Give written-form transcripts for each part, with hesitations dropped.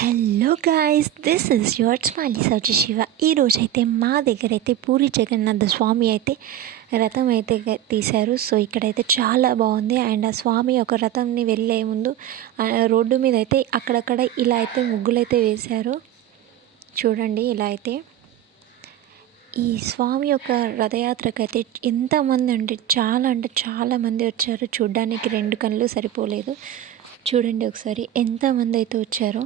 Hello guys, this is your smiley సౌచి శివ. ఈరోజైతే మా దగ్గర అయితే పూరి జగన్నాథ స్వామి అయితే రథం అయితే తీశారు. సో ఇక్కడైతే చాలా బాగుంది. అండ్ ఆ స్వామి ఒక రథంని వెళ్ళే ముందు రోడ్డు మీద అయితే అక్కడక్కడ ఇలా అయితే ముగ్గులు అయితే వేశారు. చూడండి, ఇలా అయితే ఈ స్వామి యొక్క రథయాత్రకు అయితే ఎంతమంది అంటే చాలా మంది వచ్చారు. చూడ్డానికి రెండు కళ్ళు సరిపోలేదు. చూడండి ఒకసారి ఎంతమంది అయితే వచ్చారో.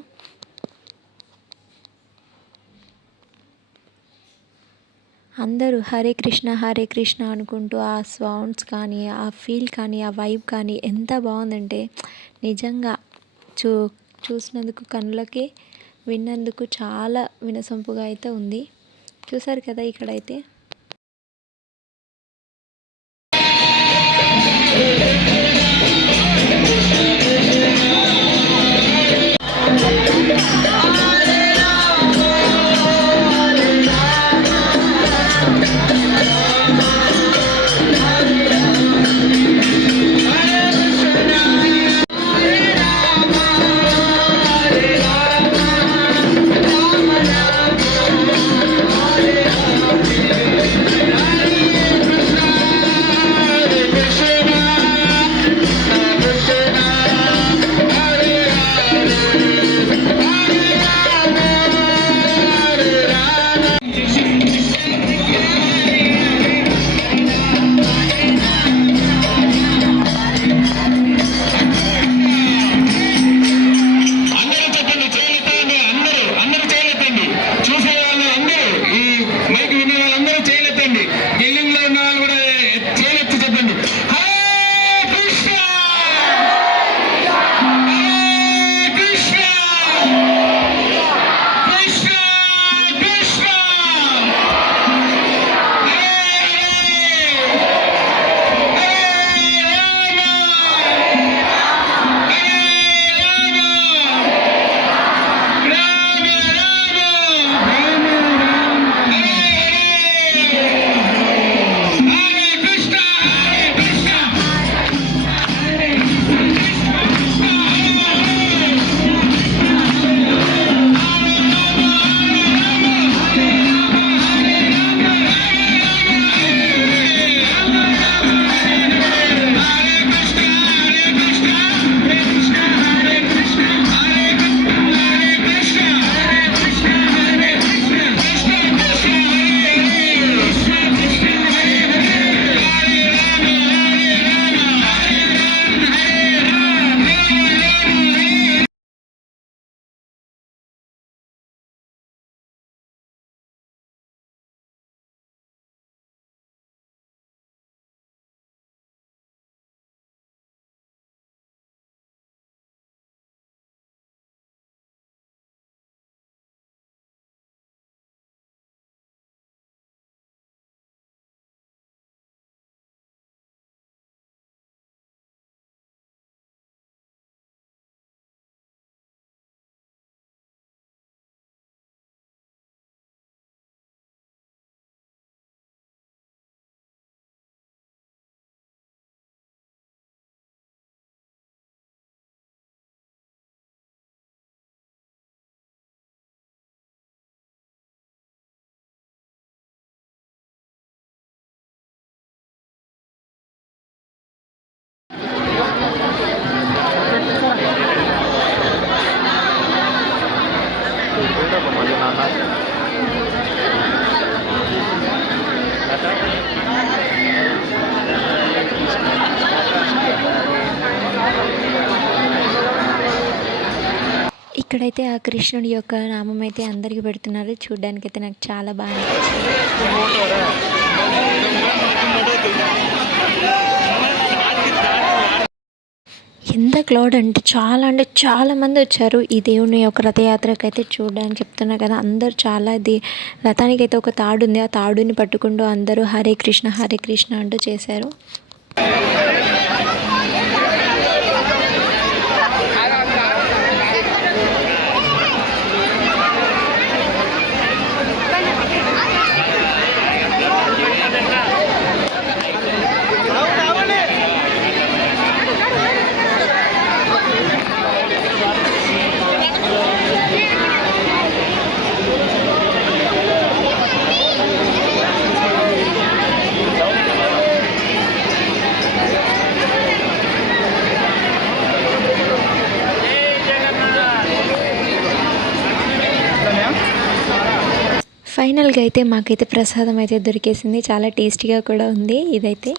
అందరూ హరే కృష్ణ అనుకుంటూ ఆ సౌండ్స్ కానీ, ఆ ఫీల్ కానీ, ఆ వైబ్ కానీ ఎంత బాగుందంటే నిజంగా చూసినందుకు కళ్ళకి, విన్నందుకు చాలా వినసొంపుగా అయితే ఉంది. చూసారు కదా ఇక్కడైతే. ఇక్కడైతే ఆ కృష్ణుడి యొక్క నామం అయితే అందరికీ పెడుతున్నారు. చూడ్డానికి అయితే నాకు చాలా బాగా అనిపించింది. ఎంత క్లౌడ్ అంటే చాలా మంది వచ్చారు ఈ దేవుని యొక్క రథయాత్రకు అయితే చూడడానికి. చెప్తున్నా కదా, అందరూ చాలా రథానికి అయితే ఒక తాడు ఉంది. ఆ తాడుని పట్టుకుంటూ అందరూ హరే కృష్ణ అంటూ చేశారు. ఫైనల్గా అయితే మాకైతే ప్రసాదం అయితే దొరికేసింది. చాలా టేస్టీగా కూడా ఉంది ఇదైతే.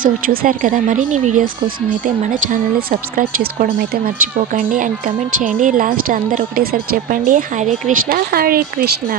సో చూసారు కదా, మరిన్ని వీడియోస్ కోసం అయితే మన ఛానల్ని సబ్స్క్రైబ్ చేసుకోవడం అయితే మర్చిపోకండి. అండ్ కమెంట్ చేయండి. లాస్ట్ అందరు ఒకటేసారి చెప్పండి, హరే కృష్ణ హరే కృష్ణ.